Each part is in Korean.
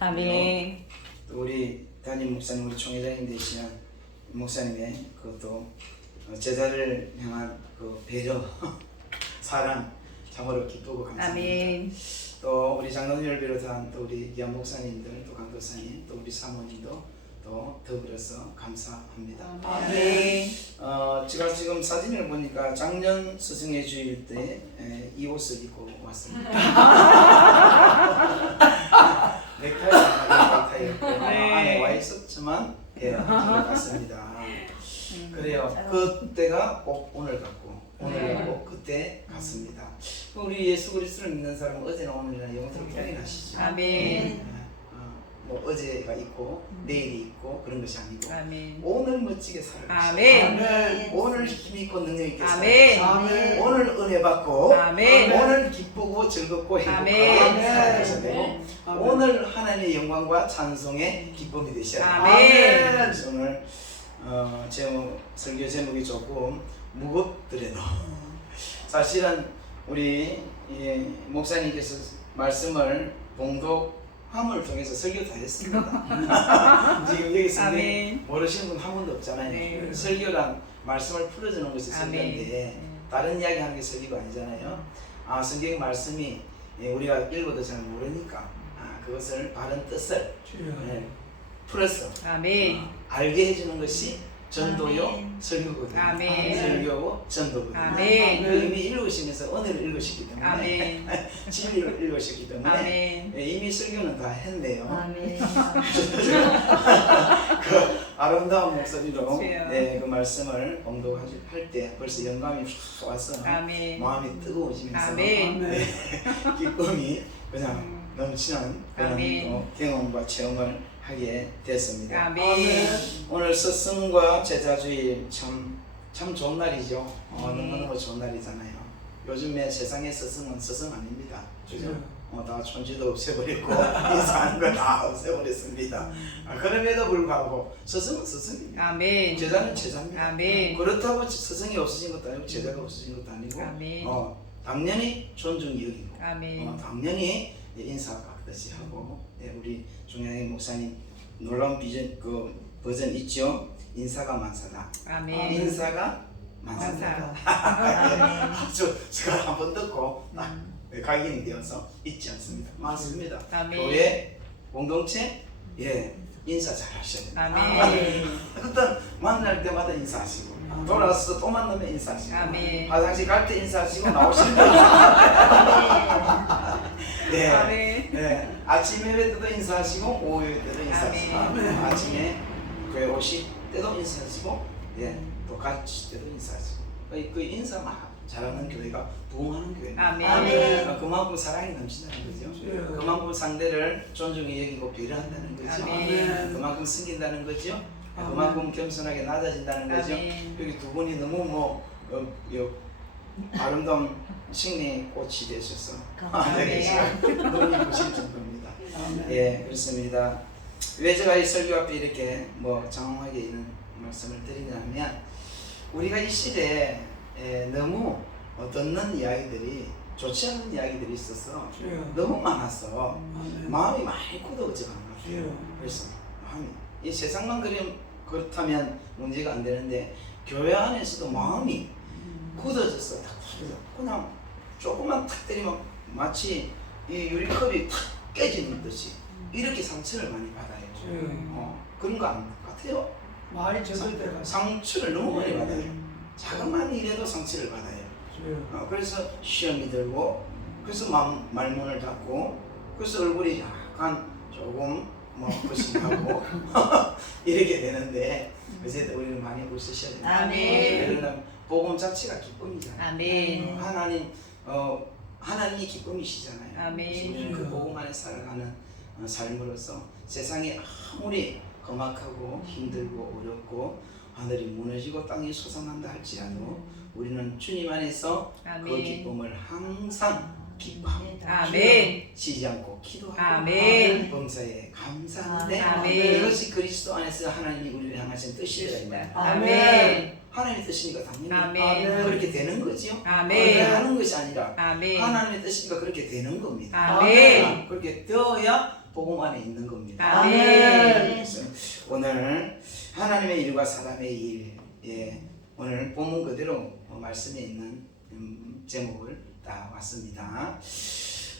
아멘. 또 우리 담임 목사님, 우리 총회장님 되시는 목사님의 그것도 제자를 향한 그 배려, 사랑 참으로 기쁘고 감사합니다. 아멘. 또 우리 장로님을 비롯한 또 우리 귀한 목사님들, 또 강도사님, 또 우리 사모님도 또 더불어서 감사합니다. 아멘. 제가 지금 사진을 보니까 작년 스승의 주일 때 이 옷을 입고 왔습니다. 넥타이 안에 와 있었지만 갔습니다. 그래요. 그때가 꼭 오늘 같고 오늘 꼭 그때 같습니다. 우리 예수 그리스도를 믿는 사람은 어제나 오늘이나 영원토록 평안하시죠. 아멘. 뭐 어제가 있고 내일이 있고 그런 것이 아니고 아멘. 오늘 멋지게 살아가시죠. 아멘. 오늘 힘있고 능력있게 아멘. 살아가시죠. 오늘 은혜 받고 아멘. 오늘 기쁘고 즐겁고 행복하게 아멘. 살아가셔야 되고 오늘 하나님의 영광과 찬송의 기쁨이 되셔야 돼요. 아멘. 그래서 오늘 설교 제목이 조금 무겁더라도 사실은 우리 목사님께서 말씀을 봉독함을 통해서 설교 다 했습니다. 지금 여기 성경 모르시는 분 한 분도 없잖아요. 네. 설교란 말씀을 풀어주는 것이 아멘. 설교인데 다른 이야기 하는 게 설교가 아니잖아요. 성경 말씀이 우리가 읽어도 잘 모르니까 그것을 바른 뜻을 풀어서 알게 해주는 것이 전도요 아멘. 설교거든요. 아멘. 설교고 전도거든요. 아멘. 그 이미 읽으시면서 은혜를 읽으시기 때문에 아멘. 진리를 읽으시기 때문에 아멘. 이미 설교는 다 했네요. 아멘. 그 아름다운 목소리로 주여. 그 말씀을 봉독할 때 벌써 영감이 확 와서 아멘. 마음이 뜨거워지면서 아멘. 기쁨이 그냥 넘치는 그런 아멘. 또 경험과 체험을 하게 됐습니다. 아멘. 오늘 스승과 제자주일 참 좋은 날이죠. 너무너무 좋은 날이잖아요. 요즘에 세상의 스승은 스승 아닙니다. 그죠? 다 존재도 없애버리고 인사하는 거 다 없애버렸습니다. 그럼에도 불구하고 스승은 스승입니다. 아멘. 제자는 제자입니다. 아멘. 그렇다고 스승이 없어진 것도 아니고 제자가 없어진 것도 아니고 아멘. 당연히 존중이 여기고 아멘. 당연히 인사받듯이 하고 우리 종양의 목사님 놀라운 비전 그 버전 있죠. 인사가 만사다. 아멘. 인사가 만사다. 아주 제가 한번 듣고 각인이 되어서 잊지 않습니다. 맞습니다. 아멘. 교회 공동체 인사 잘 하셔야 됩니다. 아멘. 일단 만날 때마다 인사하시고 돌아와서 또 만나면 인사하시고 아멘. 화장실 갈 때 인사하시고 나오실 때 아멘. 아침 예배 때도 인사하시고 오후 예배 때도 인사하시고 아멘. 아침에 교회 오실 때도 인사하시고 또 같이 때도 인사하시고 그 인사만 잘하는 교회가 부흥하는 교회. 아멘. 그만큼 사랑이 넘치다는 거죠. 그만큼 상대를 존중히 여기고 배려한다는 거죠. 아멘. 그만큼 섬긴다는 거죠. 그만큼 겸손하게 낮아진다는 거죠. 아멘. 여기 두 분이 너무 아름다운 승리 꽃이 되셔서 너무 예쁘실 정도입니다. 그렇습니다. 왜 제가 이 설교 앞에 이렇게 장황하게 이런 말씀을 드리냐면 우리가 이 시대에 너무 듣는 이야기들이 좋지 않은 이야기들이 있어서 너무 많아서 마음이 많이 굳어져 가는 것 같아요. 그래서 마음이 이 세상만 그렇다면 문제가 안 되는데 교회 안에서도 마음이 굳어져서 그냥 조금만 탁 때리면 마치 이 유리컵이 탁 깨지는 듯이 이렇게 상처를 많이 받아요. 그런 거 안 같아요? 말이 제대로 돼가 상처를 너무 많이 받아요. 자그마한 일에도 상처를 받아요. 그래서 시험이 들고 그래서 말문을 닫고 그래서 얼굴이 약간 조금 거신하고 이렇게 되는데 그래서 우리는 많이 웃으셔야 됩니다. 아멘. 그러나 복음 자체가 기쁨이잖아요. 아멘. 하나님이 기쁨이시잖아요. 아멘. 우리는 그 복음 안에 살아가는 삶으로서 세상이 아무리 험악하고 힘들고 어렵고 하늘이 무너지고 땅이 솟아난다 할지라도 우리는 주님 안에서 아멘. 그 기쁨을 항상 기뻐합니다. 아멘. 쉬지 않고 기도하고 아멘. 범사에 감사하는데 아멘. 이것이 그리스도 안에서 하나님이 우리를 향하신 뜻이더라. 아멘. 하나님의 뜻이니까 당연히 아멘. 그렇게 되는 거죠. 아멘. 하는 것이 아니라 아멘. 하나님의 뜻이니까 그렇게 되는 겁니다. 아멘. 그렇게 되어야 복음 안에 있는 겁니다. 아멘. 그래서 오늘 하나님의 일과 사람의 일, 예, 오늘 본문 그대로 말씀에 있는 제목을 다 왔습니다.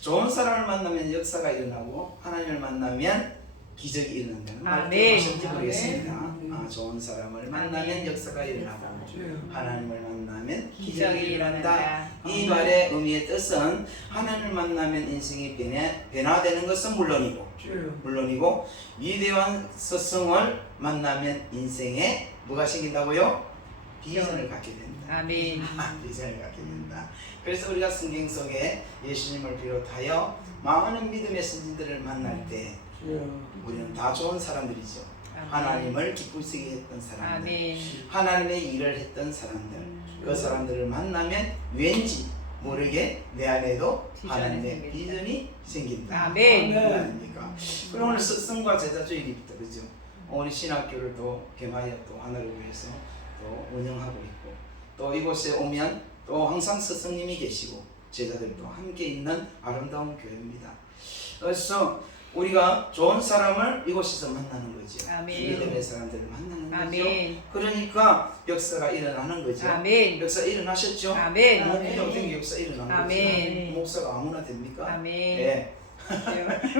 좋은 사람을 만나면 역사가 일어나고 하나님을 만나면 기적이 일어난다는 말 들으셨는지 모르겠습니다. 좋은 사람을 만나면 역사가 일어나고 하나님을 만나면 기적이 일어난다. 이 말의 의미의 뜻은 하나님을 만나면 인생이 변화되는 것은 물론이고 위대한 스승을 만나면 인생에 뭐가 생긴다고요? 비전을 갖게 된다. 아멘. 비전을 갖게 된다. 그래서 우리가 성경 속에 예수님을 비롯하여 많은 믿음의 선지들을 만날 때 우리는 다 좋은 사람들이죠. 하나님을 기쁘시게 했던 사람들, 아멘. 하나님의 일을 했던 사람들, 그 사람들을 만나면 왠지 모르게 내 안에도 하나님의 비전이 생긴다. 아멘. 아닙니까? 그럼 오늘 스승과 제자 주일입니다, 그죠? 우리 신학교를 또 개마하여 또 하나를 위해서 또 운영하고 있고, 또 이곳에 오면 또 항상 스승님이 계시고 제자들도 함께 있는 아름다운 교회입니다. 그래서 우리가 좋은 사람을 이곳에서 만나는 거죠. 아멘. 믿음의 사람들을 만나는 아멘. 거죠. 그러니까 역사가 일어나는 거죠. 아멘. 역사 일어나셨죠? 아멘. 필요 없는 게 역사 일어난 아멘. 거죠. 목사가 아무나 됩니까? 아멘. 예.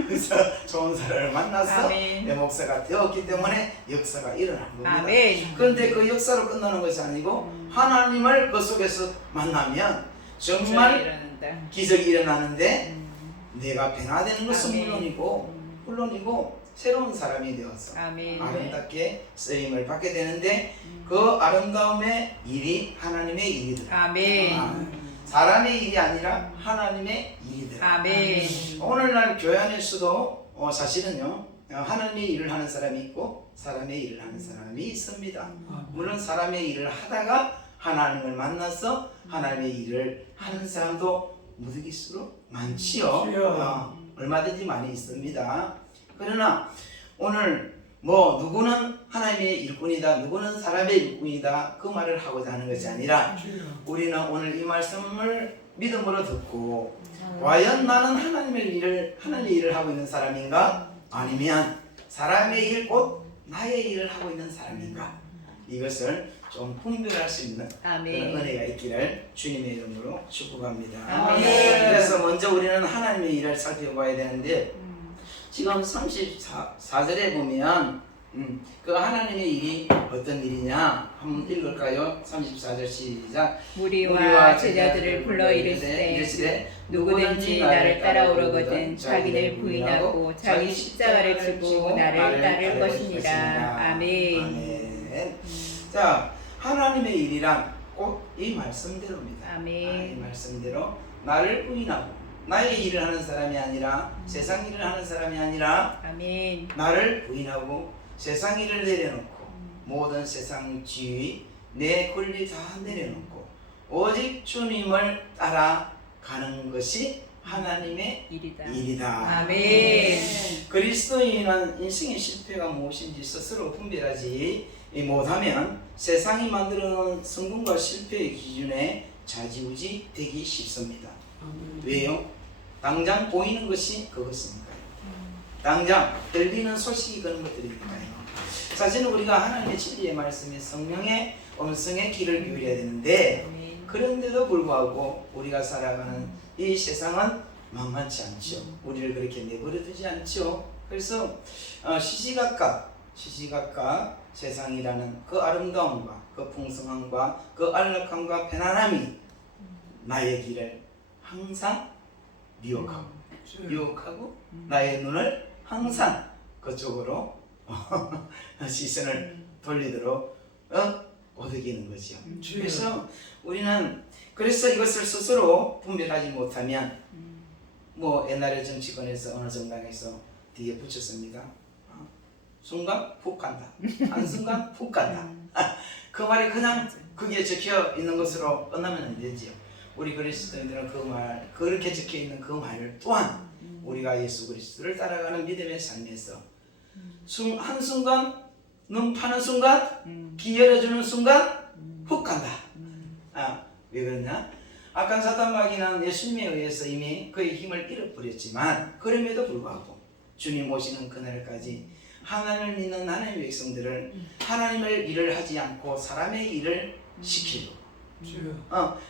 그래서 좋은 사람을 만나서 아멘. 내 목사가 되었기 때문에 역사가 일어난 겁니다. 아멘. 그런데 그 역사로 끝나는 것이 아니고 하나님을 그 속에서 만나면 정말 일어난다. 기적이 일어나는데 내가 변화되는 것은 아멘. 물론이고 새로운 사람이 되어서 아멘. 아름답게 쓰임을 받게 되는데 그 아름다움의 일이 하나님의 일이더라. 아멘. 사람의 일이 아니라 하나님의 일이더라. 아멘. 오늘날 교회 안에서도 사실은요 하나님의 일을 하는 사람이 있고 사람의 일을 하는 사람이 있습니다. 물론 사람의 일을 하다가 하나님을 만나서 하나님의 일을 하는 사람도 무득일수록 많지요. 얼마든지 많이 있습니다. 그러나 오늘 뭐 누구는 하나님의 일꾼이다, 누구는 사람의 일꾼이다 그 말을 하고자 하는 것이 아니라 우리는 오늘 이 말씀을 믿음으로 듣고 과연 나는 하나님의 일을 하고 있는 사람인가? 아니면 사람의 일, 곧 나의 일을 하고 있는 사람인가? 이것을 좀 분별할 수 있는 아멘. 그런 은혜가 있기를 주님의 이름으로 축복합니다. 아멘. 그래서 먼저 우리는 하나님의 일을 살펴봐야 되는데 지금 34절에 보면 그 하나님의 일이 어떤 일이냐 한번 읽을까요? 34절 시작. 무리와 제자들을 불러 이르시되 누구든지 나를 따라오려거든 자기를 부인하고 자기 십자가를 지고 나를 따를 것이니라. 아멘. 아멘. 자, 하나님의 일이란 꼭 이 말씀대로입니다. 아멘. 이 말씀대로 나를 부인하고 나의 일을 하는 사람이 아니라 세상 일을 하는 사람이 아니라 아멘. 나를 부인하고 세상 일을 내려놓고 모든 세상 지위 내 권리 다 내려놓고 오직 주님을 따라가는 것이 하나님의 일이다. 아멘. 그리스도인은 인생의 실패가 무엇인지 스스로 분별하지 못하면 세상이 만들어놓은 성공과 실패의 기준에 좌지우지 되기 쉽습니다. 왜요? 당장 보이는 것이 그것이니까요. 당장 들리는 소식이 그런 것들이니까요. 사실은 우리가 하나님의 진리의 말씀에 성령의 음성에 귀를 기울여야 되는데 그런데도 불구하고 우리가 살아가는 이 세상은 만만치 않죠. 우리를 그렇게 내버려 두지 않죠. 그래서 시시각각 세상이라는 그 아름다움과 그 풍성함과 그 안락함과 편안함이 나의 길을 항상 유혹하고 나의 눈을 항상 그쪽으로 시선을 돌리도록 오득이는 거죠. 그래서 우리는 이것을 스스로 분별하지 못하면 뭐 옛날에 정치권에서 어느 정당에서 뒤에 붙였습니다. 순간 푹 간다. 한순간 푹 간다. 그 말이 그냥 그게 적혀 있는 것으로 끝나면 안 되지요. 우리 그리스도인들은 그렇게 적혀 있는 그 말 또한 우리가 예수 그리스도를 따라가는 믿음의 삶에서 한순간 눈 파는 순간 귀 열어주는 순간 훅 간다. 왜 그러냐? 악한 사단 마귀는 예수님에 의해서 이미 그의 힘을 잃어버렸지만 그럼에도 불구하고 주님 오시는 그날까지 하나님을 믿는 하나님의 백성들을 하나님의 일을 하지 않고 사람의 일을 시키려고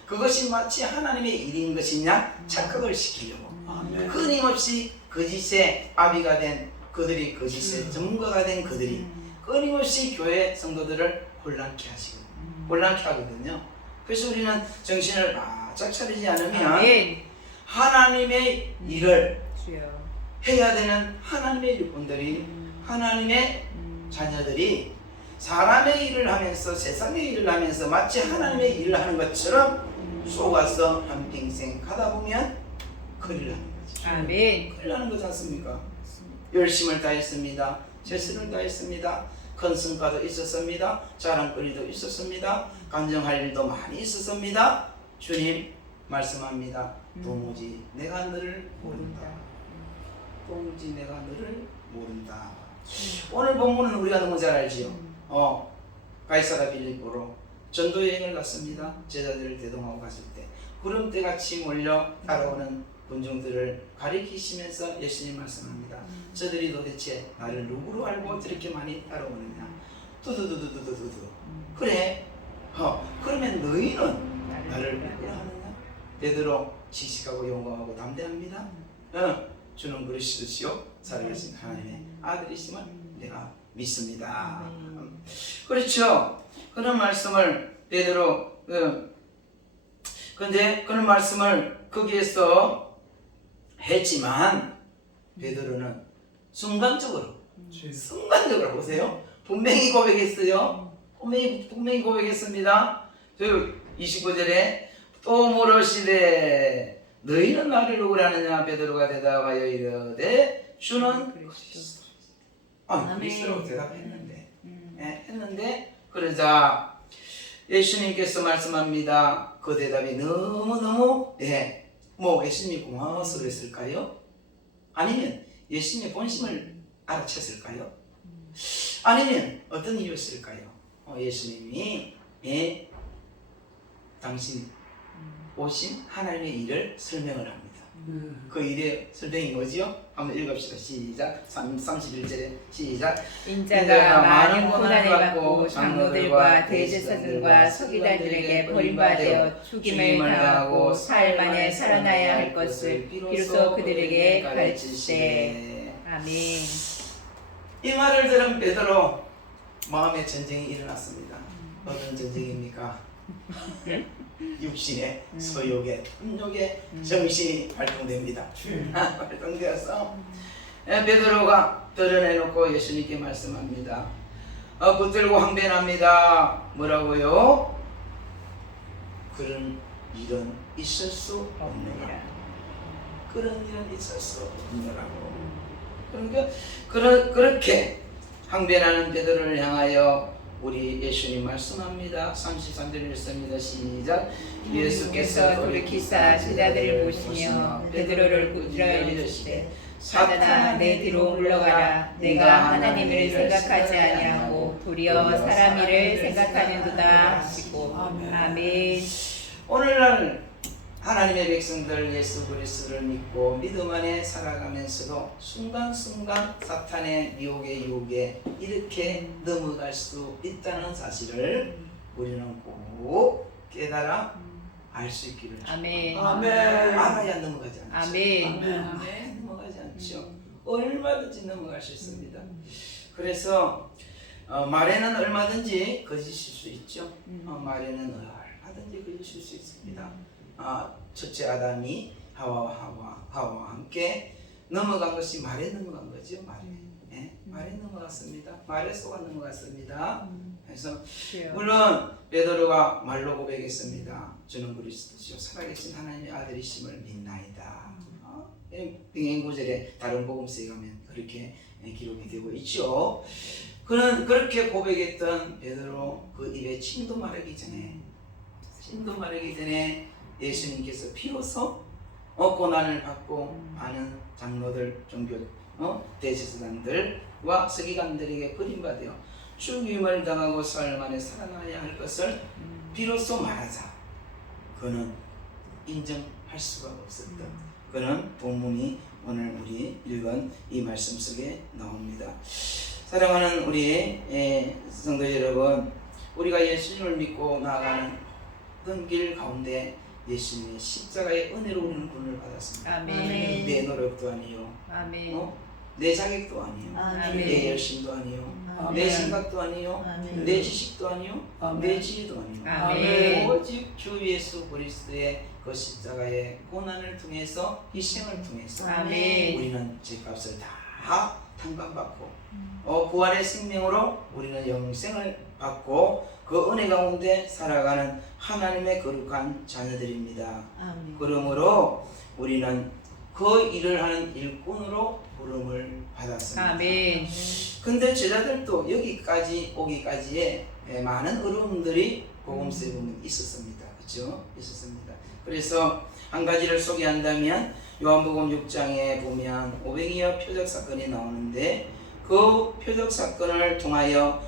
그것이 마치 하나님의 일인 것이냐 착각을 시키려고 끊임없이 거짓의 아비가 된 그들이 거짓의 전문가가 된 그들이 끊임없이 교회 성도들을 혼란케 하시고 혼란케 하거든요. 그래서 우리는 정신을 바짝 차리지 않으면 아멘. 하나님의 일을 주여. 해야 되는 하나님의 일꾼들이 하나님의 자녀들이 사람의 일을 하면서 세상의 일을 하면서 마치 하나님의 일을 하는 것처럼 속아서 한평생 가다 보면 큰일 나는 거지. 아멘. 큰일 나는 거지 않습니까? 열심을 다했습니다. 최선을 다했습니다. 큰 성과도 있었습니다. 자랑거리도 있었습니다. 간증할 일도 많이 있었습니다. 주님 말씀합니다. 도무지 내가 너를 모른다. 도무지 내가 너를 모른다. 오늘 본문은 우리가 너무 잘 알지요. 가이사라 빌립보로 전도 여행을 갔습니다. 제자들을 대동하고 갔을 때 구름대같이 몰려 따라오는 군중들을 가리키시면서 예수님 말씀합니다. 저들이 도대체 나를 누구로 알고 저렇게 많이 따라오느냐. 두두두두두두두. 그래. 그러면 너희는 나를 누구로 하느냐. 베드로 씩씩하고 용감하고 담대합니다. 주는 그리스도시요 살아계신 하나님의 아들이심을 내가 믿습니다. 그렇죠. 그런 말씀을 베드로 근데 그런 말씀을 거기에서 했지만 베드로는 순간적으로 보세요. 분명히 고백했어요. 분명히 고백했습니다. 29절에 또 물으시되 너희는 나를 누구라 하느냐. 베드로가 대답하여 이르되 주는 그리스도. 그리스도라고 대답했는데 했는데 그러자 예수님께서 말씀합니다. 그 대답이 너무너무 예수님이 고마워서 그랬을까요? 아니면 예수님의 본심을 알아챘을까요? 아니면 어떤 이유였을까요? 예수님이 당신 오신 하나님의 일을 설명을 합니다. 그 일의 설명이 뭐지요? 한번 읽읍시다. 시작. 31절에 시작. 인자가 많은 고난을 받고 장로들과 대제사장과 서기관들에게 버림받아 죽임을 당하고 사흘 만에 살아나야 할 것을 비로소 그들에게 가르치시되. 아멘. 이 말을 들은 베드로 마음의 전쟁이 일어났습니다. 어떤 전쟁입니까? 육신의 소욕의 탐욕의 정신이 발동됩니다. 발동되어서 베드로가 드러내놓고 예수님께 말씀합니다. 붙들고 항변합니다. 뭐라고요? 그런 일은 있을 수 없느냐. 그런 일은 있을 수 없느라고. 그러니까 그렇게 항변하는 베드로를 향하여 우리 예수님 말씀합니다. 33절 읽습니다. 시작. 예수께서 돌이키사 제자들을 보시며 베드로를 꾸짖어 이르시되 사단아 내 뒤로 물러가라. 내가 하나님을 생각하지 아니하고 도리어 사람 일을 생각하는도다 하시고. 아멘. 오늘날 하나님의 백성들 예수 그리스도를 믿고 믿음 안에 살아가면서도 순간순간 사탄의 미혹의 유혹에 이렇게 넘어갈 수 있다는 사실을 우리는 꼭 깨달아 알 수 있기를. 아멘. 알아야 넘어가지 않죠. 아멘. 넘어가지 않죠. 얼마든지 넘어갈 수 있습니다. 그래서 말에는 얼마든지 거짓일 수 있죠. 말에는 얼마든지 거짓일 수 있습니다. 첫째 아담이 하와와 함께 넘어간 것이 말에 넘어간 거죠. 말에 넘어갔습니다. 말에 속아 넘어갔습니다. 그래서 물론 베드로가 말로 고백했습니다. 주는 그리스도시요 살아계신 하나님의 아들이심을 믿나이다. 병행구절에 다른 복음서에 가면 그렇게 기록이 되고 있죠. 그는 그렇게 고백했던 베드로 그 입에 침도 마르기 전에 예수님께서 비로소 고난을 받고 많은 장로들, 종교 대제사장들과 서기관들에게 버림받아 죽임을 당하고 사흘 만에 살아나야 할 것을 비로소 말하자. 그는 인정할 수가 없었던 그는 본문이 오늘 우리 읽은 이 말씀 속에 나옵니다. 사랑하는 우리 성도 여러분, 우리가 예수님을 믿고 나아가는 어떤 길 가운데 예수님의 십자가의 은혜로 우리는 구원을 받았습니다. 아멘. 내 노력도 아니요, 아멘. 내 자격도 아니요, 아멘. 내 열심도 아니요, 아멘. 내 생각도 아니요, 아멘. 내 지식도 아니요, 아멘. 내 지혜도 아니요. 아멘. 오직 주 예수 그리스도의 그 십자가의 고난을 통해서, 희생을 통해서 아멘. 우리는 죄값을 다 탕감받고 부활의 생명으로 우리는 영생을 받고 그 은혜 가운데 살아가는 하나님의 거룩한 자녀들입니다. 아멘. 그러므로 우리는 그 일을 하는 일꾼으로 부름을 받았습니다. 아멘. 근데 제자들도 여기까지 오기까지에 많은 어려움들이 복음서에 보면 있었습니다. 그렇죠? 있었습니다. 그래서 한 가지를 소개한다면 요한복음 6장에 보면 오병이어 표적 사건이 나오는데 그 표적 사건을 통하여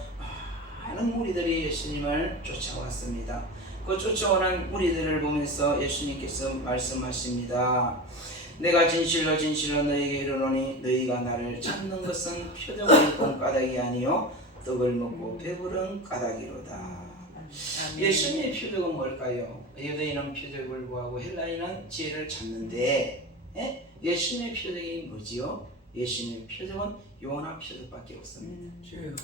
많은 무리들이 예수님을 쫓아왔습니다. 그 쫓아오는 무리들을 보면서 예수님께서 말씀하십니다. 내가 진실로 진실로 너희에게 이르노니 너희가 나를 찾는 것은 표적을 본 까닭이 아니요 떡을 먹고 배부른 까닭이로다. 아멘. 예수님의 표적은 뭘까요? 유대인은 표적을 구하고 헬라인은 지혜를 찾는데 예수님의 표적이 뭐지요? 예수님의 표적은 요나 표적밖에 없습니다.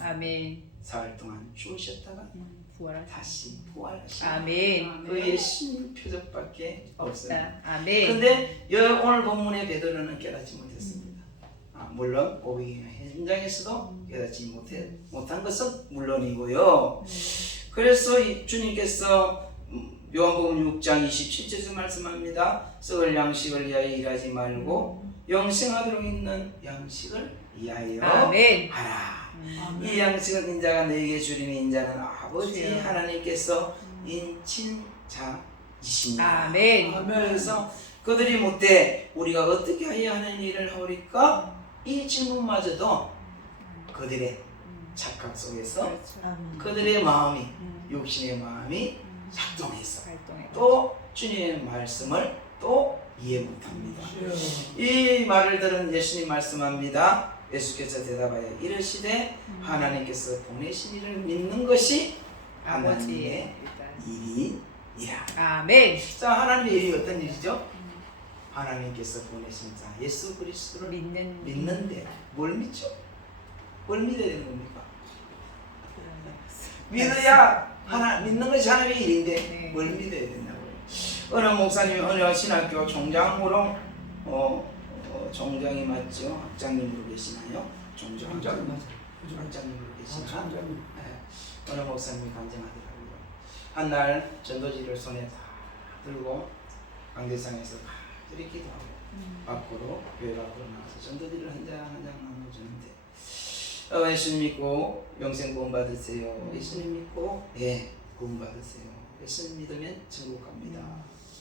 아멘. 사흘 동안 죽으셨다가 부활하셨다. 다시 부활하신 아멘. 그 예수님 표적밖에 없습니다. 없다. 아멘. 근데 오늘 본문의 베드로는 깨닫지 못했습니다. 물론 오병이어 현장에서도 깨닫지 못한 것은 물론이고요. 그래서 주님께서 요한복음 6장 27절에서 말씀합니다. 썩을 양식을 위하여 일하지 말고 영생하도록 있는 양식을 위하여 아멘. 하라. 이 양식은 인자가 너에게 주리니 인자는 아버지 주여. 하나님께서 인친 자이십니다. 아멘. 그래서 그들이 묻되 우리가 어떻게 하여 하는 일을 하오리까? 이 질문마저도 그들의 착각 속에서 그렇죠. 아멘. 그들의 마음이 육신의 마음이 작동해서 활동해. 또 주님의 말씀을 또 이해 못합니다. 이 말을 들은 예수님 말씀합니다. 예수께서 대답하여 이르시되 하나님께서 보내신 이를 믿는 것이 하나님의 아버지의 일이니라. 아멘. 자, 하나님의 일이 어떤 일이죠? 하나님께서 보내신 자 예수 그리스도를 믿는데 뭘 믿죠? 뭘 믿어야 되는 겁니까? 믿어야 믿는 것이 하나님의 일인데 네. 뭘 믿어야 된다고요? 어느 목사님이 어느 신학교 총장으로 총장이 맞죠? 학장님으로 계시나요? 총장이 맞아요. 학장님으로 계시나? 총장님. 어느 목사님이 간증하더라고요. 한날 전도지를 손에 다 들고 강대상에서 이렇게 기도하고 밖으로 교회 밖으로 나와서 전도지를 한 장 한 장 나눠주는데 예수님 믿고 영생 구원 받으세요. 예수님 믿고 구원 받으세요. 예수님 믿으면 천국 갑니다.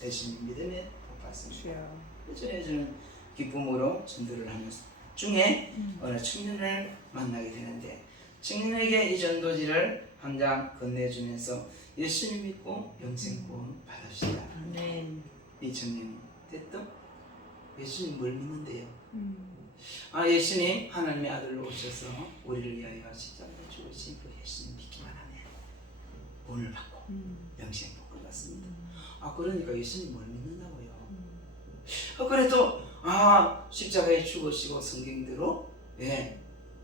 예수님 믿으면 복 받습니다. 그래서 저는 기쁨으로 전도를 하면서 중에 어느 청년을 만나게 되는데 청년에게 이 전도지를 한 장 건네주면서 예수님 믿고 영생 구원 받읍시다. 아멘. 이 청년이 됐든 예수님 뭘 믿는데요? 예수님 하나님의 아들로 오셔서 우리를 위하여 십자가에 죽으신 그 예수님 믿기만 하면 본을 받고 영생 복을 받습니다. 그러니까 예수님 뭘 믿는다고요? 그래도 십자가에 죽으시고 성경대로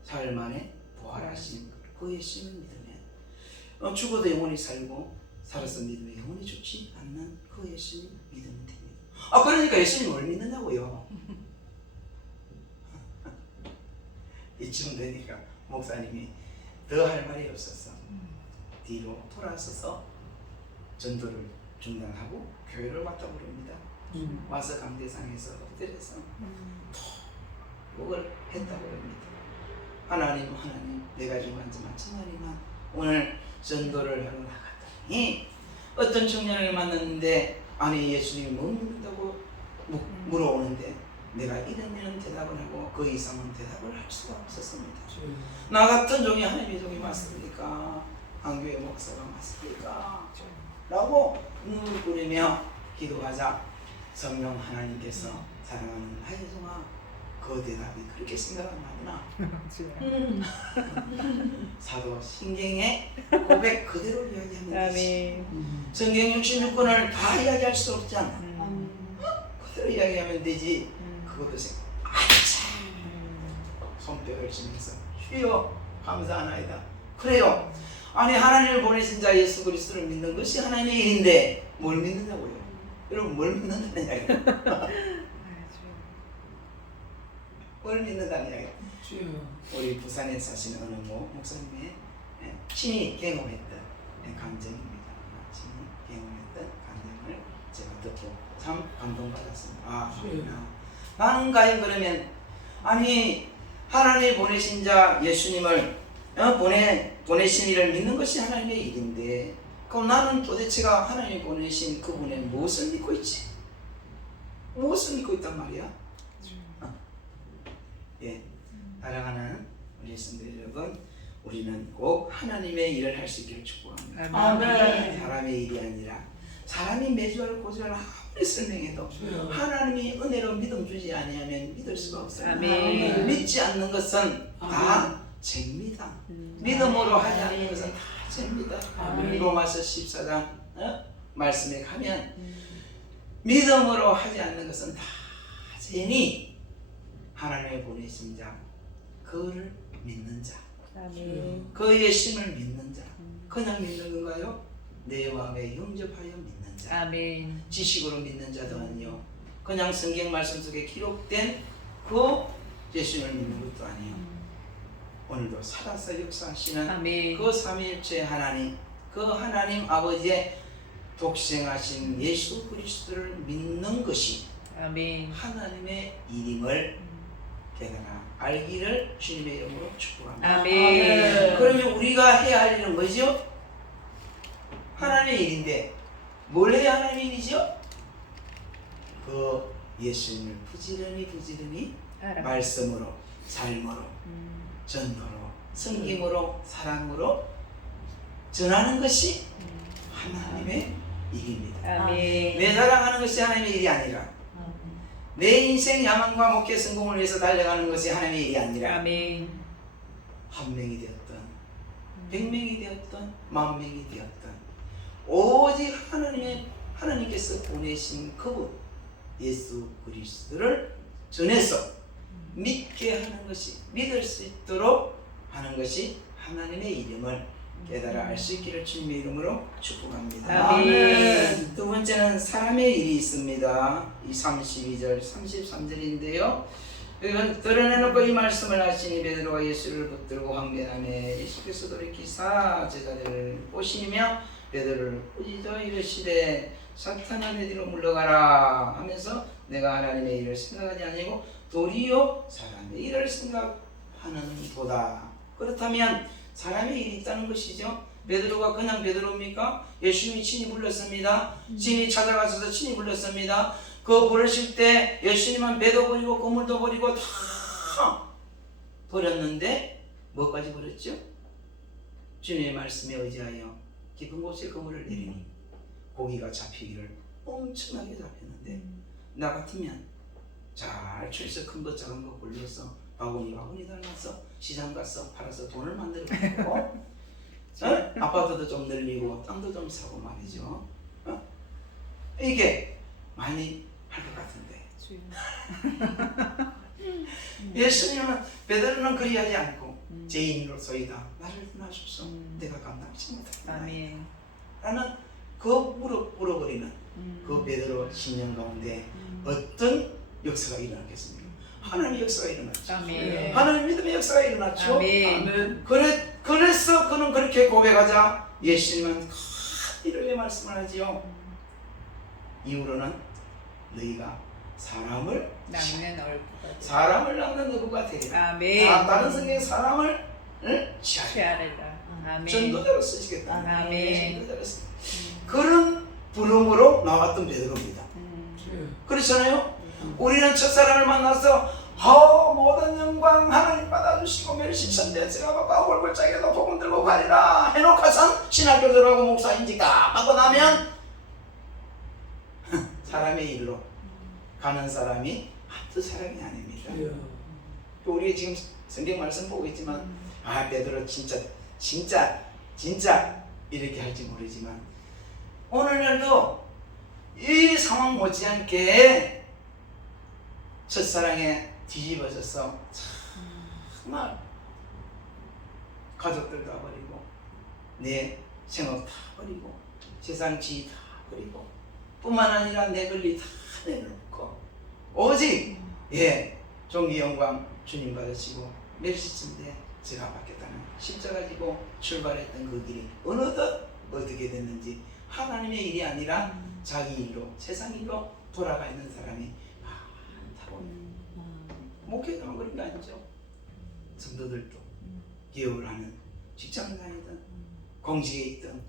사흘 만에 부활하신 그 예수님을 믿으면 죽어도 영원히 살고 살아서 믿으면 영원히 죽지 않는 그 예수님 믿으면 됩니다. 그러니까 예수님 뭘 믿는다고요? 이쯤 되니까 목사님이 더 할 말이 없어서 뒤로 돌아서서 전도를 중단하고 교회를 왔다 부릅니다. 와서 강대상에서 엎드려서 욕을 했다고 합니다. 하나님 내가 좀 많지만 천만이만 오늘 전도를 하러 나갔더니 어떤 청년을 만났는데 예수님이 뭐 믿는다고 물어오는데 내가 이러면 대답을 하고 그 이상은 대답을 할 수가 없었습니다. 나 같은 종이 하나님의 종이 맞습니까? 한교회 목사가 맞습니까? 라고 눈을 뿌리며 기도하자 성령 하나님께서 사랑하는 아이송아 그 대답이 그렇게 생각 안 나구나. 사도 신경의 고백 그대로 이야기하면 되지. 아멘. 성경 66권을 다 이야기할 수 없잖아. 그대로 이야기하면 되지. 그것도 아차 손뼉을 치면서 주여 감사하나이다. 그래요. 아니 하나님을 보내신 자 예수 그리스도를 믿는 것이 하나님의 일인데 뭘 믿느냐고요. 여러분 뭘 믿는다는 이야기예요. 뭘 믿는다는 이야기예요. 우리 부산에 사시는 어느 목사님의 친히 경험했던 감정입니다. 친히 경험했던 감정을 제가 듣고 참 감동받았습니다. 나는 과연 그러면 아니 하나님이 보내신 자 예수님을 보내신 이를 믿는 것이 하나님의 일인데 그럼 나는 도대체가 하나님이 보내신 그분의 무엇을 믿고 있지? 무엇을 믿고 있단 말이야? 예, 사랑하는 우리 성도 여러분, 우리는 꼭 하나님의 일을 할 수 있기를 축복합니다. 아멘. 사람의 일이 아니라 사람이 매주하고 고주하고 아무리 설명해도 하나님이 은혜로 믿음 주지 아니하면 믿을 수가 없어요. 아멘. 믿지 않는 것은 다 죄입니다. 믿음으로 하지 않는 것은 다 죄입니다. 아멘. 로마서 14장 말씀에 가면 믿음으로 하지 않는 것은 다 죄니 하나님의 보내신 자 그를 믿는 자 아멘. 그의 심을 믿는 자 그냥 믿는 건가요? 내 마음에 영접하여 믿는 자 아멘. 지식으로 믿는 자도 아니요 그냥 성경 말씀 속에 기록된 그 예수님을 믿는 것도 아니요 오늘도 살아서 역사하시는 아멘. 그 삼위일체 하나님 그 하나님 아버지의 독생하신 예수 그리스도를 믿는 것이 아멘. 하나님의 일임을 깨달아 알기를 주님의 이름으로 축복합니다. 아멘. 그러면 우리가 해야 할 일은 뭐죠? 하나님의 일인데 뭘 해야 하나님의 일이죠? 그 예수님을 부지런히 말씀으로 삶으로 전도로 섬김으로 사랑으로 전하는 것이 하나님의 일입니다. 아멘. 내 자랑하는 것이 하나님의 일이 아니라 내 인생 야망과 목회 성공을 위해서 달려가는 것이 하나님의 일이 아니라 아멘. 한 명이 되었던 100명이 되었던 10,000명이 되었던 오직 하나님께서 보내신 그분 예수 그리스도를 전해서 믿게 하는 것이 믿을 수 있도록 하는 것이 하나님의 이름을 깨달아 알 수 있기를 주님의 이름으로 축복합니다. 아멘. 두 번째는 사람의 일이 있습니다. 이 32절 33절인데요. 이건 드러내놓고 이 말씀을 하시니 베드로가 예수를 붙들고 황변하며 예수께서 돌이키사 제자들을 보시며 베드로를 꾸짖어 이르시되 사탄아 내 뒤로 물러가라 하면서 내가 하나님의 일을 생각하지 아니고 도리어 사람의 일을 생각하는 도다. 그렇다면 사람의 일이 있다는 것이죠. 베드로가 그냥 베드로입니까? 예수님이 친히 불렀습니다. 친히 찾아가셔서 친히 불렀습니다. 그 부르실 때 예수님은 배도 버리고 그물도 버리고 다 버렸는데 뭐까지 버렸죠? 주님의 말씀에 의지하여 깊은 곳에 그물을 내리니 고기가 잡히기를 엄청나게 잡혔는데 나 같으면 잘 출석 큰 것 작은 것 골라서 바구니 달아서 시장 가서 팔아서 돈을 만들어 갖고 아파트도 좀 늘리고 땅도 좀 사고 말이죠. 이게 많이 할 것 같은데 예수님은 베드로는 그리하지 않고 죄인으로서이다 나를 떠나소서 내가 감당치 못하겠다. 아멘. 라는 그 물어버리는 그 베드로 심령 가운데 어떤 역사가 일어났겠습니까? 하나님의 역사가 일어났죠. 아멘. 하나님 믿음의 역사가 일어났죠. 아멘. 그래서 그는 그렇게 고백하자 예수님은 이렇게 말씀을 하지요. 이후로는 너희가 사람을 낚는 얼굴. 사람을 낚는 어부가 되리라. 아멘. 다른 성경에 사람을 취하리라. 취하리라. 아멘. 전도자로 쓰시겠다. 아멘. 전도자로 쓰. 그런 부름으로 나왔던 베드로입니다. 그렇잖아요. 우리는 첫사랑을 만나서 모든 영광 하나님 받아주시고 멸시천대 제가 바빠 얼굴짝에도 복음 들고 가리라 해놓고선 신학교 들어가고 목사인지가 하고 나면 사람의 일로 가는 사람이 한두 사람이 아닙니다. 우리 지금 성경 말씀 보고 있지만 베드로 진짜 이렇게 할지 모르지만 오늘날도 이 상황 못지않게 첫사랑에 뒤집어져서 정말 가족들 다 버리고 내 생업 다 버리고 세상 지위 다 버리고 뿐만 아니라 내 권리 다 내놓고 오직 존귀 영광 주님 받으시고 멸시침대 제가 받겠다는 십자가 지고 출발했던 그 길이 어느덧 어떻게 됐는지 하나님의 일이 아니라 자기 일로 세상 일로 돌아가 있는 사람이 많다고 목회자만 그런 게 아니죠. 성도들도 기업을 하는 직장 다니든 공직에 있든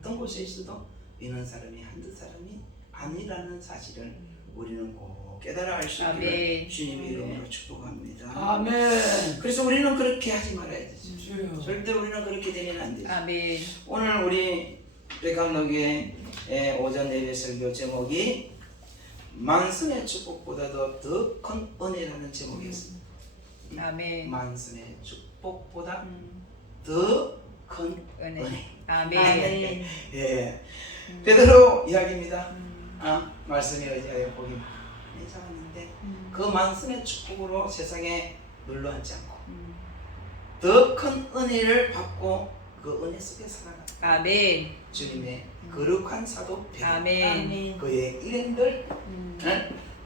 어떤 곳에 있어도 이런 사람이 한두 사람이 아니라는 사실을 우리는 꼭 깨달아 알 수 있기를 주님의 이름으로 축복합니다. 아멘. 그래서 우리는 그렇게 하지 말아야 되죠. 절대 우리는 그렇게 되면 안 되죠. 아멘. 오늘 우리 백암로교회 오전 예배 설교 제목이 만선의 축복보다도 더 큰 은혜라는 제목이었습니다. 아멘. 만선의 축복보다 더 큰 은혜. 아멘. 베드로 이야기입니다. 말씀에 의지하여 복이 많이 잡았는데 그 만선의 축복으로 세상에 눌러앉지 않고 더 큰 은혜를 받고 그 은혜 속에 살아가는 아멘. 주님의 거룩한 사도 베드로 아멘. 그의 일행들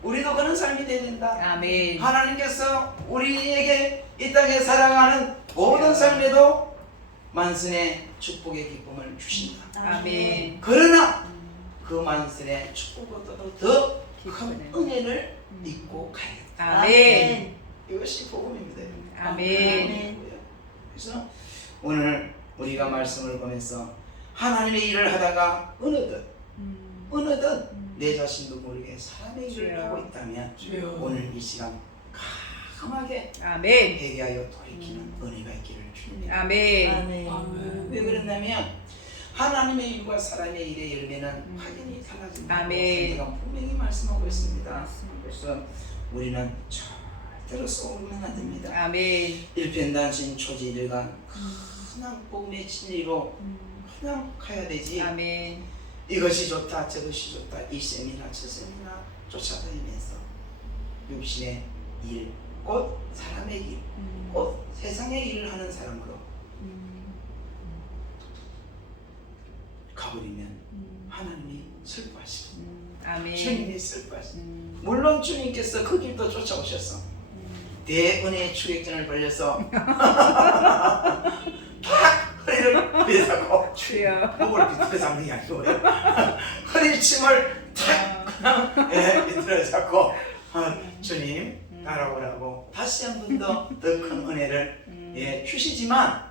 우리도 그런 삶이 되어야 된다. 아멘. 하나님께서 우리에게 이 땅에 살아가는 모든 삶에도 만선의 축복의 기쁨을 주신다. 아멘. 그러나 그 만선의 축복보다도 더 큰 기쁨을. 은혜를 잊고 가야겠다. 아멘. 이것이 복음입니다. 아멘. 그래서 오늘 우리가 말씀을 보면서 하나님의 일을 하다가 어느덧 내 자신도 모르게 사람의 일을 하고 있다면 오늘 이 시간 강하게 아멘. 회개하여 돌이키는 은혜가 있기를 주님. 아멘. 왜 그랬냐면 하나님의 일과 사람의 일의 열매는 확연히 달라진다고 아멘. 제가 분명히 말씀하고 있습니다. 그래서 우리는 절대로 쏘면 안 됩니다. 아멘. 일편단심 초지일간 그냥 복음의 진리로 그냥 가야 되지. 아멘. 이것이 좋다 저것이 좋다 이 셈이나 저 셈이나 쫓아다니면서 육신의 일, 곧 사람의 일, 곧 세상의 일을 하는 사람으로 가버리면 하나님이 슬퍼하시고 아멘. 주님이 슬퍼하시고 물론 주님께서 그 길도 쫓아오셨어. 대은혜의 추격전을 벌려서 탁 허리를 비싸고 주여. 목을 비틀어 잡는 게 아니고요. 허리춤을 탁 그냥 비틀어 잡고 주님 따라오라고 다시 한 번 더 큰 은혜를 주시지만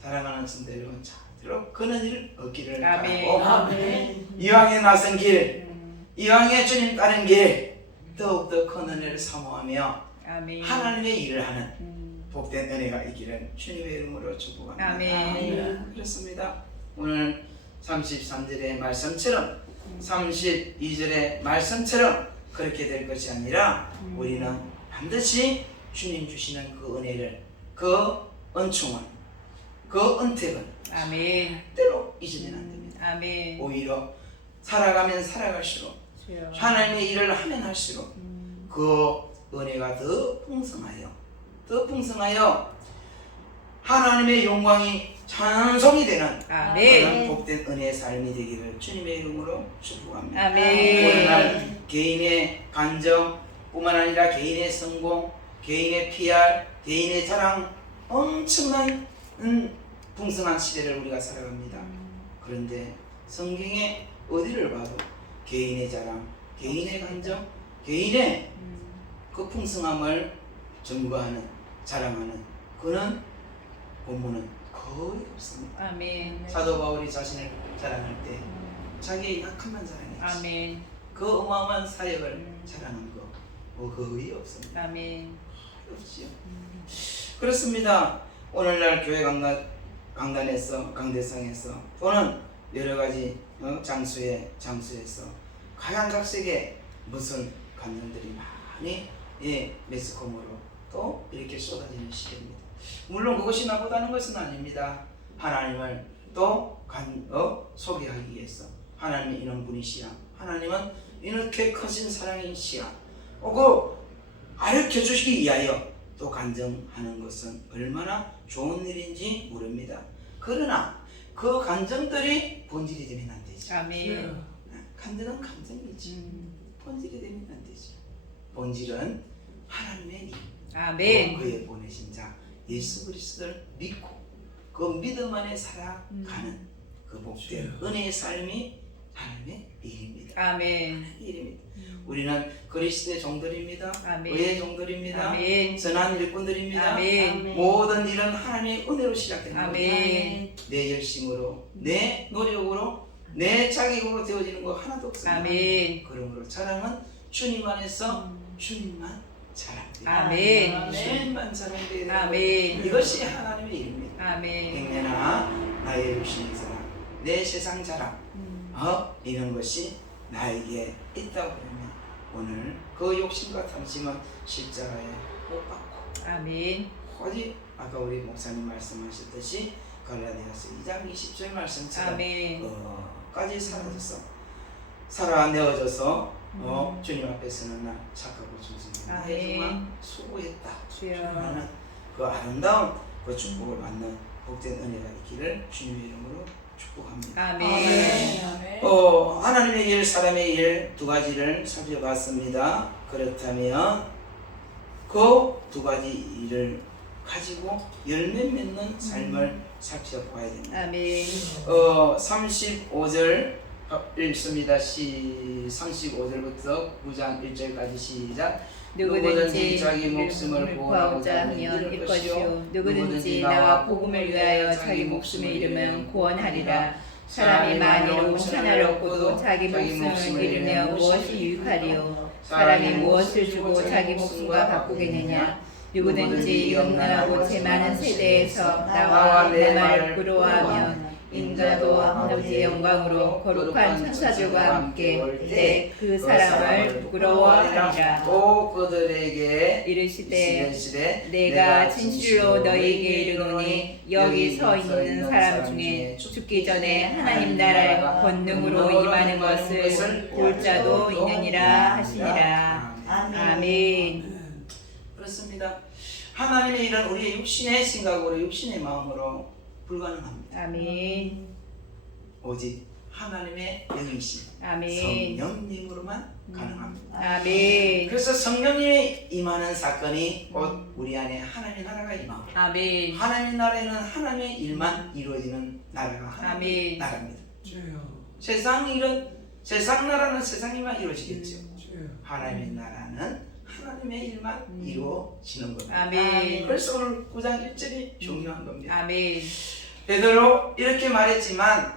사랑하는 성도 여러분 절대로 그런 일 없기를 바라고 아멘. 이왕에 나선 길 이왕에 주님 따른 길 더욱더 큰 은혜를 사모하며 아멘. 하나님의 일을 하는 복된 은혜가 있기를 주님의 이름으로 축복합니다. 아멘. 그렇습니다. 오늘 33절의 말씀처럼 32절의 말씀처럼 그렇게 될 것이 아니라 우리는 반드시 주님 주시는 그 은혜를 그 은총을 그 은택을 아멘. 절대로 잊으면 안 됩니다. 아멘. 오히려 살아가면 살아갈수록 주여. 하나님의 일을 하면 할수록 그 은혜가 더 풍성하여 하나님의 영광이 찬송이 되는 아멘. 그런 복된 은혜의 삶이 되기를 주님의 이름으로 축복합니다. 아멘. 오늘날 개인의 간정 뿐만 아니라 개인의 성공, 개인의 PR, 개인의 자랑 엄청난 풍성한 시대를 우리가 살아갑니다. 그런데 성경에 어디를 봐도 개인의 자랑, 개인의 간정, 개인의 그 풍성함을 증거하는 자랑하는 그런 본문은 거의 없습니다. 아멘. 사도 바울이 자신을 자랑할 때 자기의 약함만 자랑했지. 아멘. 그 어마어마한 사역을 자랑한 거 거의 없습니다. 아멘. 없지요. 그렇습니다. 오늘날 교회 강단에서 강대상에서 또는 여러 가지 장소에서 각양각색의 무슨 감정들이 많이 매스컴으로 또 이렇게 쏟아지는 시대입니다. 물론 그것이 나쁘다는 것은 아닙니다. 하나님을 또 소개하기 위해서 하나님이 이런 분이시라, 하나님은 이렇게 커진 사랑이시라, 그 가르쳐주시기 위하여 또 간증하는 것은 얼마나 좋은 일인지 모릅니다. 그러나 그 간증들이 본질이 되면 안 되죠. 아멘. 간증은 감정이지 본질이 되면 안 되죠. 본질은 하나님의 일, 아멘. 그의 보내신 자 예수 그리스도를 믿고 그 믿음 안에 살아가는 그 복된 은혜의 삶이 하나님의 일입니다. 아멘. 일입니다. 우리는 그리스도의 종들입니다. 아멘. 의의 종들입니다. 아멘. 선한 일꾼들입니다. 아멘. 모든 일은 하나님의 은혜로 시작되는 겁니다. 아멘. 내 열심으로, 내 노력으로, 내 자격으로 되어지는 거 하나도 없습니다. 아멘. 그러므로 자랑은 주님 안에서 주님만 자랑돼야 아멘. 돼요. 주님만 자랑돼야 돼요. 아멘. 이것이 하나님의 일입니다. 아멘. 백년아 나의 육신의 자랑, 내 세상 자랑, 이런 것이 나에게 있다고 그러면 오늘 그 욕심과 탐심은 십자가에 못 박고 아멘. 오직 아까 우리 목사님 말씀하셨듯이 갈라디아서 2장 20절 말씀처럼 아멘. 까지 살아내어져서 주님 앞에서는 나 착하고 충성히 나의 아멘. 정말 수고했다 주여. 하는 그 아름다운 그 축복을 받는 복된 은혜가 있기를 주님의 이름으로 축복합니다. 아멘. 하나님의 일, 사람의 일 두 가지를 살펴봤습니다. 그렇다면 그 두 가지 일을 가지고 열매 맺는 삶을 살펴봐야 됩니다. 아멘. 35절 읽습니다. 35절부터 9장 1절까지 시작. 누구든지 자기 목숨을 구하고자 하면 잃을 것이요 누구든지 나와 복음을 위하여 자기 목숨을 잃으면 구원하리라. 사람이 만일 5천을 얻고도 자기 목숨을 잃으면 무엇이 유익하리요? 사람이 무엇을 주고 자기 목숨과 바꾸겠느냐? 누구든지 염려하고 제 많은 세대에서 나와 내 말을 부러워하면 인자도 아버지의 영광으로 거룩한 천사들과 함께 올 때 그 사람을 부러워하리라. 또 그들에게 이르시되 내가 진실로 너희에게 이르노니 여기 서 있는 사람 중에 죽기 전에 하나님 나라의 권능으로 임하는 것을 볼 자도 있느니라 하시니라. 아멘. 그렇습니다. 하나님의 일은 우리의 육신의 생각으로 육신의 마음으로 불가능합니다. 아멘. 오직 하나님의 영이신 아멘. 성령님으로만 가능합니다. 아멘. 그래서 성령님이 임하는 사건이 곧 우리 안에 하나님의 나라가 임하고 아멘. 하나님의 나라에는 하나님의 일만 이루어지는 나라가 하나님의 아멘. 나라입니다. 세상 일은 세상 나라는 세상 일만 이루어지겠죠. 하나님의 나라는 하나님의 일만 이루어지는 겁니다. 아멘. 그래서 오늘 9장 1절이 중요한 겁니다. 아멘. 베드로 이렇게 말했지만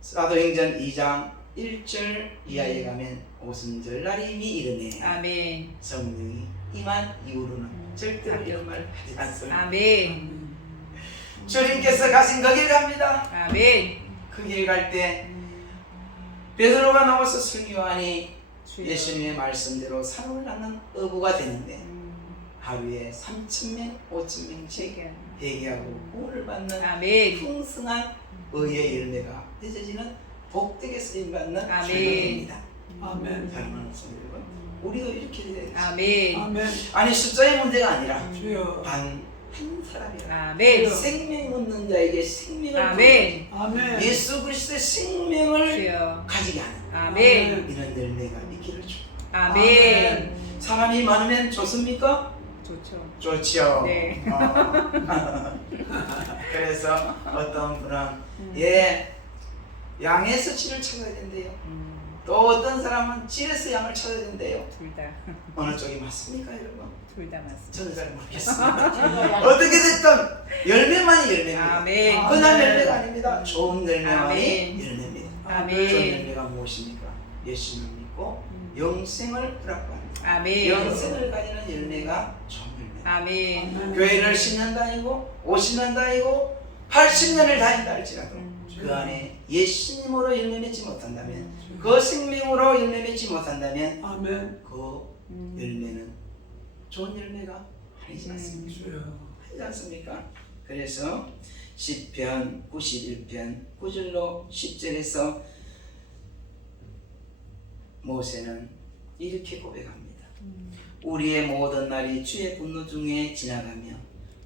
사도행전 2장 1절 이하에 가면 오순절날이 이미 이르네. 아멘. 성령이 임한 이후로는 절대로 이런 말 하지 않습니다. 아멘. 주님께서 가신 그 길 갑니다. 아멘. 그 길 갈 때 베드로가 나와서 설교하니 예수님의 말씀대로 산을 낳는 어부가 되는데 하루에 3,000명, 5,000명씩 회개하고 구원을 받는 아멘. 풍성한 의의 열매가 맺어지는 복되게 쓰임받는 아멘. 출발입니다. 아멘. 사랑하는 성도 여러분, 우리도 이렇게 돼야 돼요. 아멘. 아멘. 아니 숫자의 문제가 아니라 주여. 단 한 사람이라 아멘. 생명 얻는 자에게 생명을 아멘. 아멘. 예수 그리스도의 생명을 주여. 가지게 하는 아멘. 이런 열매가 있기를 축복합니다. 아멘. 사람이 많으면 좋습니까? 좋죠. 좋지요. 네. 그래서 어떤 분은 양에서 질을 찾아야 된대요. 또 어떤 사람은 질에서 양을 찾아야 된대요. 둘 다. 어느 쪽이 맞습니까, 여러분? 둘 다 맞습니다. 저는 잘 모르겠습니다. 어떻게 됐든 열매만이 열매입니다. 아멘. 흔한 열매가 아닙니다. 좋은 열매만이 아멘. 열매입니다. 아멘. 좋은 열매가 무엇입니까? 예수님을 믿고 영생을 허락받는 아멘. 영생을 가지는 열매가 좋은 열매. 아멘. 교회를 10년 다니고 50년 다니고 80년을 다닌다 할지라도 그 안에 예수님으로 열매 맺지 못한다면 그 생명으로 열매 맺지 못한다면 아멘. 그 열매는 좋은 열매가 아니지 않습니까? 아니지 않습니까? 그래서 시편 91편 9절로 10절에서 모세는 이렇게 고백합니다. 우리의 모든 날이 주의 분노 중에 지나가며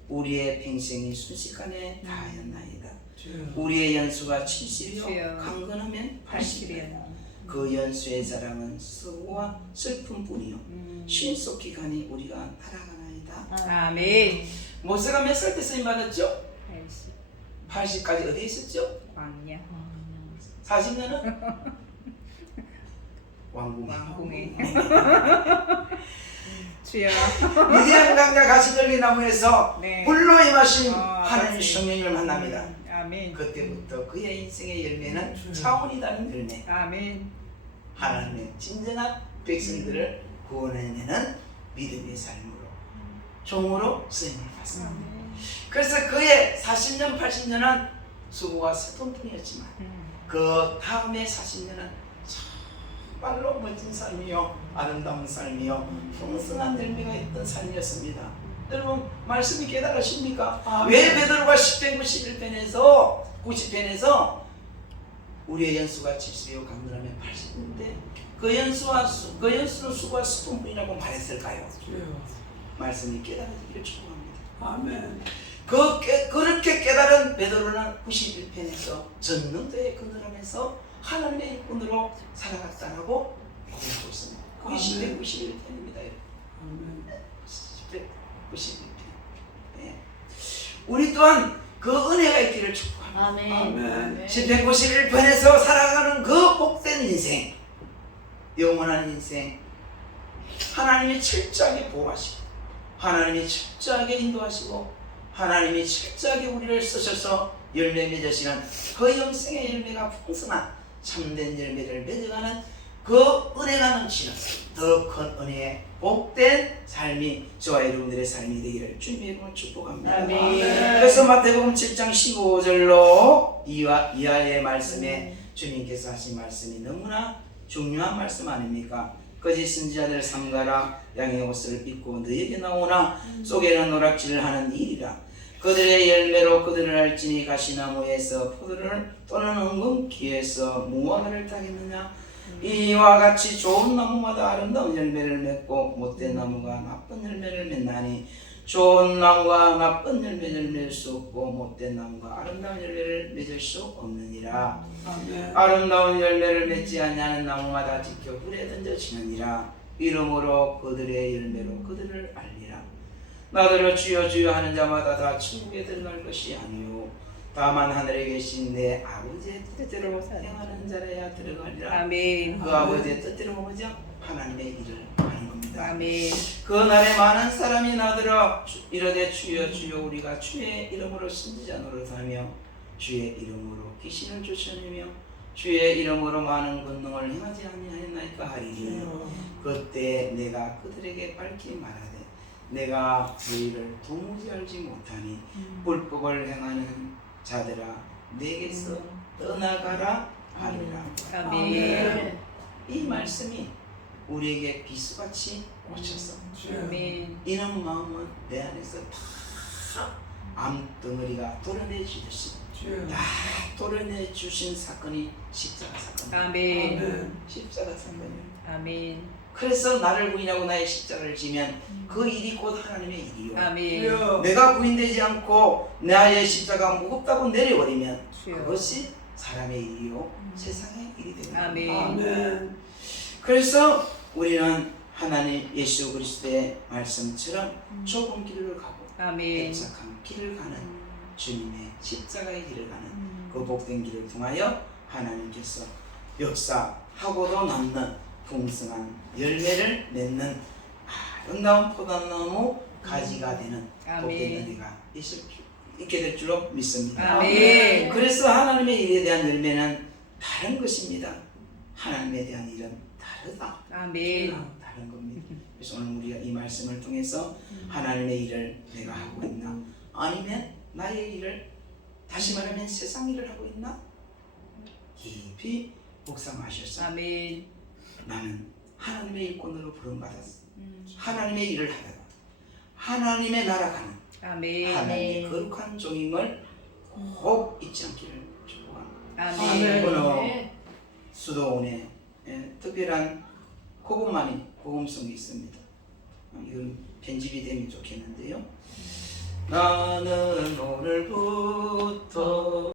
우리의 평생이 순식간에 다하였나이다. 우리의 연수가 70이요 강건하면 80이요 그 연수의 자랑은 수고와 슬픔뿐이요 쉰속 기간이 우리가 날아가나이다. 아멘. 모세가 몇 살 때 쓰임 받았죠? 80. 80까지 어디에 있었죠? 광야. 40년은 왕궁에. 왕궁에. 주여. 미디안 강가 가시들리 나무에서 네. 불로 임하신 아버지. 하나님의 성령님을 만납니다. 아멘. 그때부터 그의 인생의 열매는 차원이 다른 열매, 아멘. 하나님의 진정한 백성들을 구원해내는 믿음의 삶으로 종으로 쓰임을 받습니다. 그래서 그의 40년 80년은 수고와 슬픔뿐이었지만 그 다음에 40년은 정말로 멋진 삶이요 아름다운 삶이요 풍성한 열매가 있던 삶이었습니다. 여러분 말씀이 깨달으십니까? 왜 베드로가 10편 90편에서 우리의 연수가 70이요 강건하면 80인데 그 연수는 수고와 슬픔뿐이라고 말했을까요? 말씀이 깨달아지기를 축복합니다. 아멘. 그렇게 깨달은 베드로는 91편에서 전능자의 근원하면서 하나님의 일꾼으로 살아갔다라고 고백하고 있습니다. 그게 1091편입니다. 아멘. 1091편. 네. 우리 또한 그 은혜가 있기를 축복합니다. 아멘. 1091편에서 살아가는 그 복된 인생, 영원한 인생, 하나님이 철저하게 보호하시고 하나님이 철저하게 인도하시고 하나님이 철저하게 우리를 쓰셔서 열매 맺으시는 그 영생의 열매가 풍성한 참된 열매를 맺어가는 그 은혜가 넘치는 더 큰 은혜의 복된 삶이 저와 여러분들의 삶이 되기를 주님의 이름으로 축복합니다. 아멘. 그래서 마태복음 7장 15절로 이하의 말씀에 주님께서 하신 말씀이 너무나 중요한 말씀 아닙니까? 거짓 선지자들 삼가라 양의 옷을 입고 너에게 나오나 속에는 노략질을 하는 일이라. 그들의 열매로 그들을 알지니 가시나무에서 포도를 또는 엉겅퀴에서 무화과를 따겠느냐. 이와 같이 좋은 나무마다 아름다운 열매를 맺고 못된 나무가 나쁜 열매를 맺나니 좋은 나무가 나쁜 열매를 맺을 수 없고 못된 나무가 아름다운 열매를 맺을 수 없느니라. 아멘. 아름다운 열매를 맺지 아니하는 나무마다 지켜 불에 던져지느니라. 이러므로 그들의 열매로 그들을 알리라. 나더러 주여 주여 하는 자마다 다 천국에 들어갈 것이 아니요 다만 하늘에 계신 내 아버지의 뜻대로 행하는 자라야 들어가리라. 아멘. 그 아버지의 뜻대로 뭐죠? 하나님의 일을 하는 겁니다. 아멘. 그 날에 많은 사람이 나더러 이르되 주여 주여 우리가 주의 이름으로 선지자 노릇하며 주의 이름으로 귀신을 쫓아내며 주의 이름으로 많은 권능을 행하지 아니하였나이까 하리니 그때 내가 그들에게 밝히 말하되 내가 너희를 도무지 알지 못하니 불법을 행하는 자들아 내게서 떠나가라 하리라. 아멘. 이 말씀이 우리에게 비수같이 꽂혀서 아멘. 이런 마음은 내 안에서 다 암덩어리가 도려내지듯이 다 도려내주신 사건이 십자가 사건. 아멘. 십자가 사건이에요. 아멘. 그래서 나를 부인하고 나의 십자가를 지면 그 일이 곧 하나님의 일이요. 아멘. 내가 부인되지 않고 나의 십자가 무겁다고 내려버리면 주여. 그것이 사람의 일이요 세상의 일이 됩니다. 아멘. 아멘. 그래서 우리는 하나님 예수 그리스도의 말씀처럼 좁은 길을 가고 아멘. 뾰족한 길을 가는 주님의 십자가의 길을 가는 그 복된 길을 통하여 하나님께서 역사하고도 남는 풍성한 열매를 맺는 아름다운 포도나무 가지가 되는 아멘. 복된 은혜가 있게 될 줄로 믿습니다. 아멘. 그래서 하나님의 일에 대한 열매는 다른 것입니다. 하나님에 대한 일은 다르다. 아멘. 다른 겁니다. 그래서 오늘 우리가 이 말씀을 통해서 하나님의 일을 내가 하고 있나? 아니면 나의 일을 다시 말하면 세상 일을 하고 있나? 깊이 묵상하셔서 아멘. 나는 하나님의 일꾼으로 부름받았어. 하나님의 일을 하다가 하나님의 나라 가는 아멘. 하나님의 거룩한 종임을 꼭 잊지 않기를 축복합니다. 아멘. 오늘 수도원에 특별한 그것만이 복음성이 있습니다. 이건 편집이 되면 좋겠는데요. 나는 오늘부터